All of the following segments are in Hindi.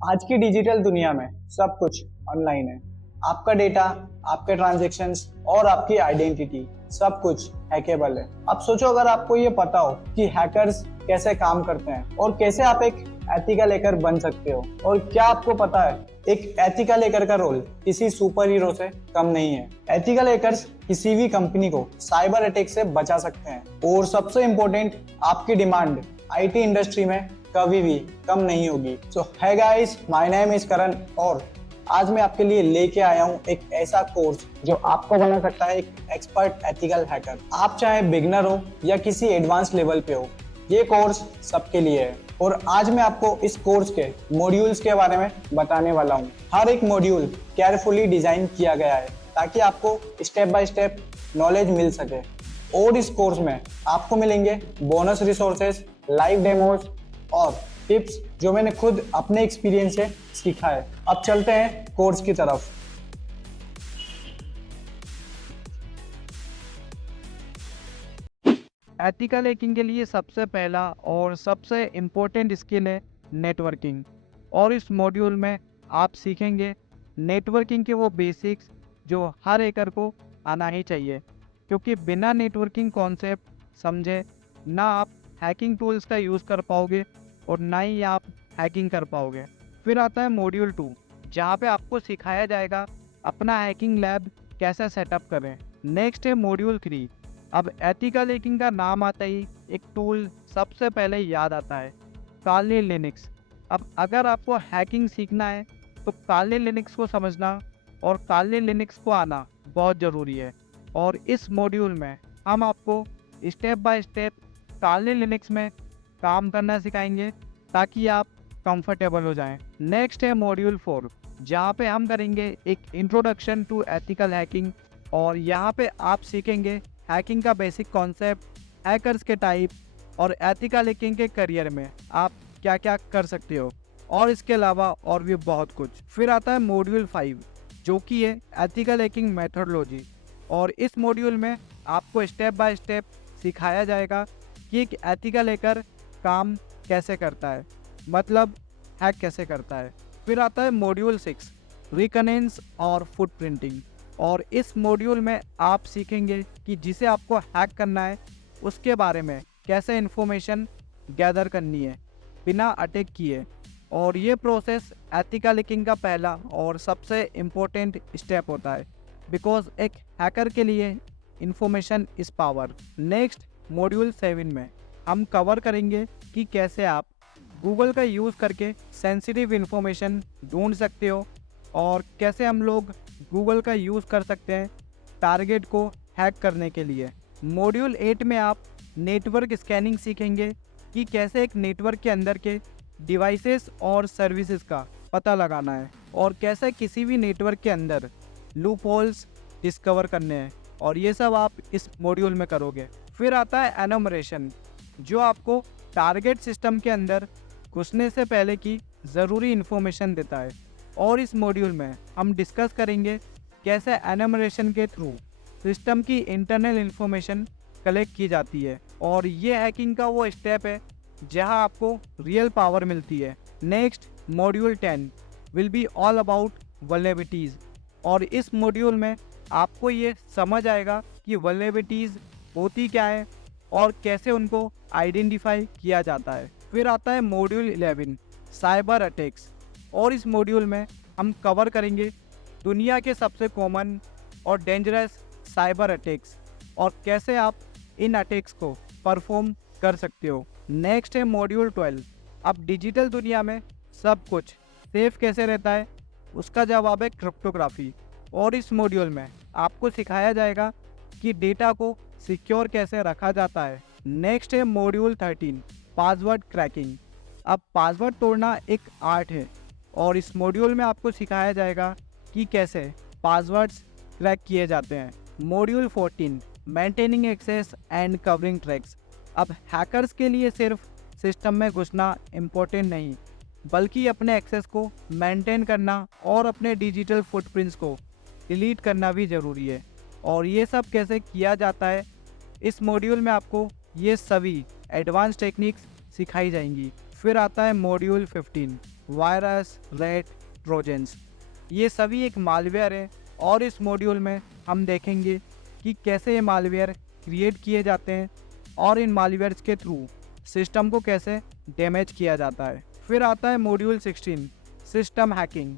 आज की डिजिटल दुनिया में सब कुछ ऑनलाइन है। आपका डेटा, आपके ट्रांजैक्शंस और आपकी आइडेंटिटी सब कुछ हैकेबल है। अब सोचो, अगर आपको ये पता हो कि हैकर्स कैसे काम करते हैं और कैसे आप एक एथिकल हैकर बन सकते हो, और क्या आपको पता है एक एथिकल हैकर का रोल किसी सुपर हीरो से कम नहीं है। एथिकल हैकर्स किसी भी कंपनी को साइबर अटैक से बचा सकते हैं, और सबसे इम्पोर्टेंट, आपकी डिमांड आईटी इंडस्ट्री में कभी भी कम नहीं होगी। सो है गाइस, माय नेम इज करण, और आज मैं आपके लिए लेके आया हूँ एक ऐसा कोर्स जो आपको बना सकता है एक एक्सपर्ट एथिकल हैकर। आप चाहे बिगनर हो या किसी एडवांस लेवल पे हो, ये कोर्स सबके लिए है। और आज मैं आपको इस कोर्स के मॉड्यूल्स के बारे में बताने वाला हूँ। हर एक मॉड्यूल केयरफुली डिजाइन किया गया है ताकि आपको स्टेप बाय स्टेप नॉलेज मिल सके। और इस कोर्स में आपको मिलेंगे बोनस रिसोर्सेज, लाइव डेमोज और टिप्स जो मैंने खुद अपने एक्सपीरियंस से सीखा है। अब चलते हैं कोर्स की तरफ। एथिकल हैकिंग के लिए सबसे पहला और सबसे इम्पोर्टेंट स्किल है नेटवर्किंग। और इस मॉड्यूल में आप सीखेंगे नेटवर्किंग के वो बेसिक्स जो हर हैकर को आना ही चाहिए, क्योंकि बिना नेटवर्किंग कॉन्सेप्ट समझे ना आप हैकिंग टूल्स का यूज़ कर पाओगे और ना ही आप हैकिंग कर पाओगे। फिर आता है मॉड्यूल 2, जहाँ पे आपको सिखाया जाएगा अपना हैकिंग लैब कैसे सेटअप करें। नेक्स्ट है मॉड्यूल 3। अब एथिकल हैकिंग का नाम आता ही एक टूल सबसे पहले याद आता है, काली लिनक्स। अब अगर आपको हैकिंग सीखना है तो काली लिनक्स को समझना और काली लिनक्स को आना बहुत ज़रूरी है। और इस मॉड्यूल में हम आपको step by step Kali Linux में काम करना सिखाएंगे ताकि आप कंफर्टेबल हो जाएं। नेक्स्ट है मॉड्यूल 4, जहाँ पे हम करेंगे एक इंट्रोडक्शन टू एथिकल हैकिंग। और यहाँ पे आप सीखेंगे हैकिंग का बेसिक कॉन्सेप्ट, हैकर्स के टाइप और एथिकल हैकिंग के करियर में आप क्या क्या कर सकते हो, और इसके अलावा और भी बहुत कुछ। फिर आता है मॉड्यूल 5, जो कि है एथिकल हैकिंग मेथोडोलॉजी। और इस मॉड्यूल में आपको स्टेप बाय स्टेप सिखाया जाएगा कि एक एथिकल हैकर काम कैसे करता है, मतलब हैक कैसे करता है। फिर आता है मॉड्यूल 6, रिकनेंस और फुटप्रिंटिंग। और इस मॉड्यूल में आप सीखेंगे कि जिसे आपको हैक करना है उसके बारे में कैसे इन्फॉर्मेशन गैदर करनी है बिना अटैक किए। और ये प्रोसेस एथिकल हैकिंग का पहला और सबसे इम्पोर्टेंट स्टेप होता है, बिकॉज एक हैकर के लिए information is power. Next module 7 में हम कवर करेंगे कि कैसे आप गूगल का यूज़ करके सेंसिटिव इन्फॉर्मेशन ढूंढ सकते हो, और कैसे हम लोग गूगल का यूज़ कर सकते हैं टारगेट को हैक करने के लिए। मॉड्यूल 8 में आप नेटवर्क स्कैनिंग सीखेंगे कि कैसे एक नेटवर्क के अंदर के डिवाइसेस और सर्विसेज का पता लगाना है, और कैसे किसी भी नेटवर्क के अंदर लूप होल्स डिस्कवर करने हैं, और ये सब आप इस मॉड्यूल में करोगे। फिर आता है एनुमरेशन, जो आपको टारगेट सिस्टम के अंदर घुसने से पहले की ज़रूरी इन्फॉर्मेशन देता है। और इस मॉड्यूल में हम डिस्कस करेंगे कैसे एनुमरेशन के थ्रू सिस्टम की इंटरनल इन्फॉर्मेशन कलेक्ट की जाती है, और ये हैकिंग का वो स्टेप है जहां आपको रियल पावर मिलती है। Next module 10 will be all about vulnerabilities. और इस मॉड्यूल में आपको ये समझ आएगा कि वल्नरेबिलिटीज़ होती क्या है और कैसे उनको आइडेंटिफाई किया जाता है। फिर आता है मॉड्यूल 11, साइबर अटैक्स। और इस मॉड्यूल में हम कवर करेंगे दुनिया के सबसे कॉमन और डेंजरस साइबर अटैक्स और कैसे आप इन अटैक्स को परफॉर्म कर सकते हो। नेक्स्ट है मॉड्यूल 12। अब डिजिटल दुनिया में सब कुछ सेफ कैसे रहता है, उसका जवाब है क्रिप्टोग्राफी। और इस मॉड्यूल में आपको सिखाया जाएगा कि डेटा को सिक्योर कैसे रखा जाता है। नेक्स्ट है मॉड्यूल 13, पासवर्ड क्रैकिंग। अब पासवर्ड तोड़ना एक आर्ट है, और इस मॉड्यूल में आपको सिखाया जाएगा कि कैसे पासवर्ड्स क्रैक किए जाते हैं। Module 14, maintaining access and covering tracks. अब हैकर्स के लिए सिर्फ सिस्टम में घुसना इम्पोर्टेंट नहीं, बल्कि अपने एक्सेस को मेंटेन करना और अपने डिजिटल फुटप्रिंट्स को डिलीट करना भी ज़रूरी है। और ये सब कैसे किया जाता है, इस मॉड्यूल में आपको ये सभी एडवांस टेक्निक्स सिखाई जाएंगी। फिर आता है मॉड्यूल 15, वायरस, रेट, ट्रोजन्स। ये सभी एक मालवेयर है और इस मॉड्यूल में हम देखेंगे कि कैसे ये मालवेयर क्रिएट किए जाते हैं और इन मालवेयर्स के थ्रू सिस्टम को कैसे डैमेज किया जाता है। फिर आता है मॉड्यूल 16, सिस्टम हैकिंग।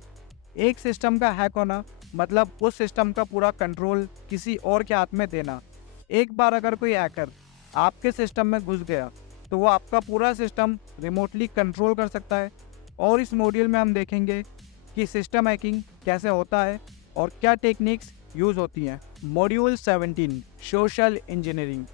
एक सिस्टम का हैक होना मतलब उस सिस्टम का पूरा कंट्रोल किसी और के हाथ में देना। एक बार अगर कोई हैकर आपके सिस्टम में घुस गया तो वो आपका पूरा सिस्टम रिमोटली कंट्रोल कर सकता है। और इस मॉड्यूल में हम देखेंगे कि सिस्टम हैकिंग कैसे होता है और क्या टेक्निक्स यूज़ होती हैं। Module 17, social engineering.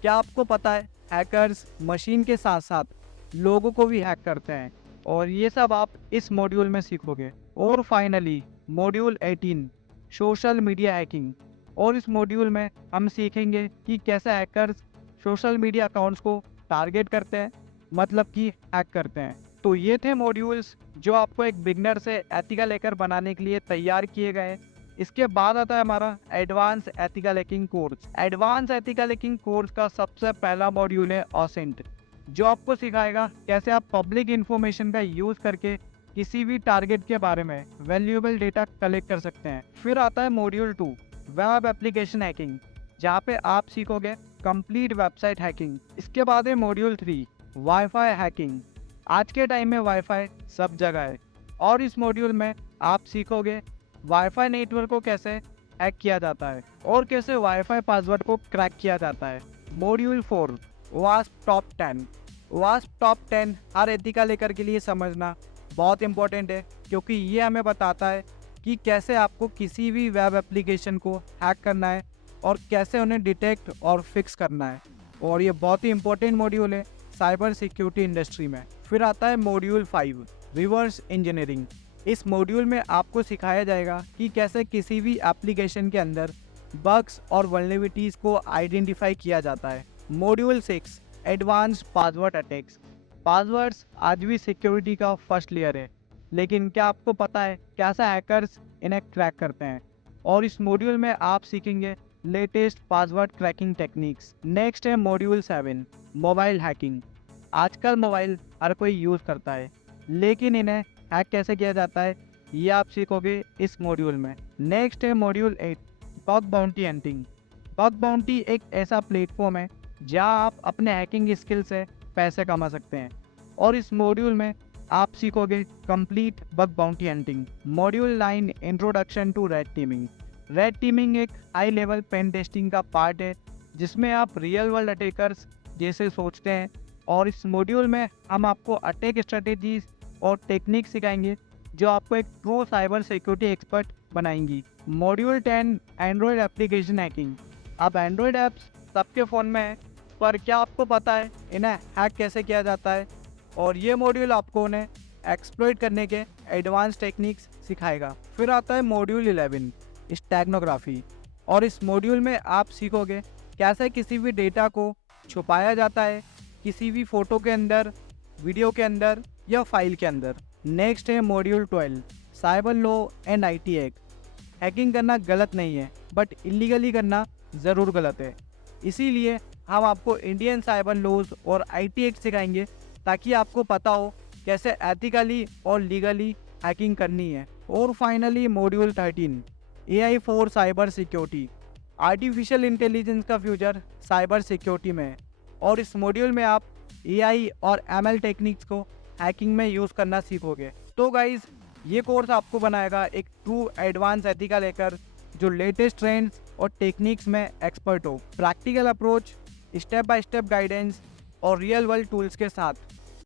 क्या आपको पता है हैकर्स मशीन के साथ साथ लोगों को भी हैक करते हैं, और ये सब आप इस मॉड्यूल में सीखोगे। और finally module 18, social media hacking. और इस मॉड्यूल में हम सीखेंगे कि कैसे हैकर्स सोशल मीडिया अकाउंट्स को टारगेट करते हैं, मतलब कि हैक करते हैं। तो ये थे मॉड्यूल्स जो आपको एक बिगनर से एथिकल हैकर बनाने के लिए तैयार किए गए। इसके बाद आता है हमारा advance ethical hacking course. Advance ethical hacking course का सबसे पहला मॉड्यूल है ऑसेंट, जो आपको सिखाएगा कैसे आप पब्लिक इंफॉर्मेशन का यूज़ करके किसी भी टारगेट के बारे में वैल्यूएबल डेटा कलेक्ट कर सकते हैं। फिर आता है मॉड्यूल 2, वेब एप्लीकेशन हैकिंग, जहाँ पे आप सीखोगे कंप्लीट वेबसाइट हैकिंग। इसके बाद है मॉड्यूल 3, वाईफाई हैकिंग। आज के टाइम में वाईफाई सब जगह है और इस मॉड्यूल में आप सीखोगे वाईफाई नेटवर्क को कैसे हैक किया जाता है और कैसे वाईफाई पासवर्ड को क्रैक किया जाता है। Module 4, wasp top 10। Wasp top 10 हर एथिकल हैकर के लिए समझना बहुत इंपॉर्टेंट है, क्योंकि ये हमें बताता है कि कैसे आपको किसी भी वेब एप्लीकेशन को हैक करना है और कैसे उन्हें डिटेक्ट और फिक्स करना है। और ये बहुत ही इंपॉर्टेंट मॉड्यूल है साइबर सिक्योरिटी इंडस्ट्री में। फिर आता है मॉड्यूल 5, रिवर्स इंजीनियरिंग। इस मॉड्यूल में आपको सिखाया जाएगा कि कैसे किसी भी एप्लीकेशन के अंदर बग्स और वल्नरेबिलिटीज़ को आइडेंटिफाई किया जाता है। Module 6, advance password attacks. Passwords आज भी सिक्योरिटी का फर्स्ट लेयर है, लेकिन क्या आपको पता है कैसे हैकर्स इन्हें क्रैक करते हैं। और इस मॉड्यूल में आप सीखेंगे latest password cracking techniques. Next है मॉड्यूल 7, मोबाइल हैकिंग। आजकल मोबाइल हर कोई यूज़ करता है, लेकिन इन्हें हैक कैसे किया जाता है ये आप सीखोगे इस मॉड्यूल में। नेक्स्ट है module 8, bug bounty hunting. Bug bounty एक ऐसा प्लेटफॉर्म है जहां आप अपने हैकिंग स्किल से पैसे कमा सकते हैं, और इस मॉड्यूल में आप सीखोगे complete bug bounty hunting. Module 9, introduction to red teaming. Red teaming एक हाई लेवल पेन टेस्टिंग का पार्ट है जिसमें आप रियल वर्ल्ड अटैकर्स जैसे सोचते हैं, और इस मॉड्यूल में हम आपको अटैक स्ट्रेटेजीज और टेक्निक सिखाएंगे जो आपको एक ट्रू साइबर सिक्योरिटी एक्सपर्ट बनाएंगी। Module 10, Android application hacking. अब एंड्रॉयड ऐप्स सबके फ़ोन में है, पर क्या आपको पता है इन्हें हैक कैसे किया जाता है? और ये मॉड्यूल आपको उन्हें एक्सप्लॉइट करने के एडवांस टेक्निक्स सिखाएगा। फिर आता है मॉड्यूल 11, स्टैग्नोग्राफी। और इस मॉड्यूल में आप सीखोगे कैसे किसी भी डेटा को छुपाया जाता है, किसी भी फ़ोटो के अंदर, वीडियो के अंदर या फाइल के अंदर। नेक्स्ट है module 12, cyber law and IT act. Hacking करना गलत नहीं है, बट इलीगली करना ज़रूर गलत है। इसीलिए हम आपको इंडियन साइबर लॉज और IT एक्ट सिखाएंगे ताकि आपको पता हो कैसे एथिकली और लीगली हैकिंग करनी है। और finally module 13, AI for cyber security. Artificial intelligence का फ्यूचर साइबर सिक्योरिटी में है, और इस मॉड्यूल में आप AI और ML टेक्निक्स को हैकिंग में यूज़ करना सीखोगे। तो गाइज, ये कोर्स आपको बनाएगा एक ट्रू एडवांस एथिकल हैकर जो लेटेस्ट ट्रेंड्स और टेक्निक्स में एक्सपर्ट हो। Practical approach, step by step guidance और रियल वर्ल्ड टूल्स के साथ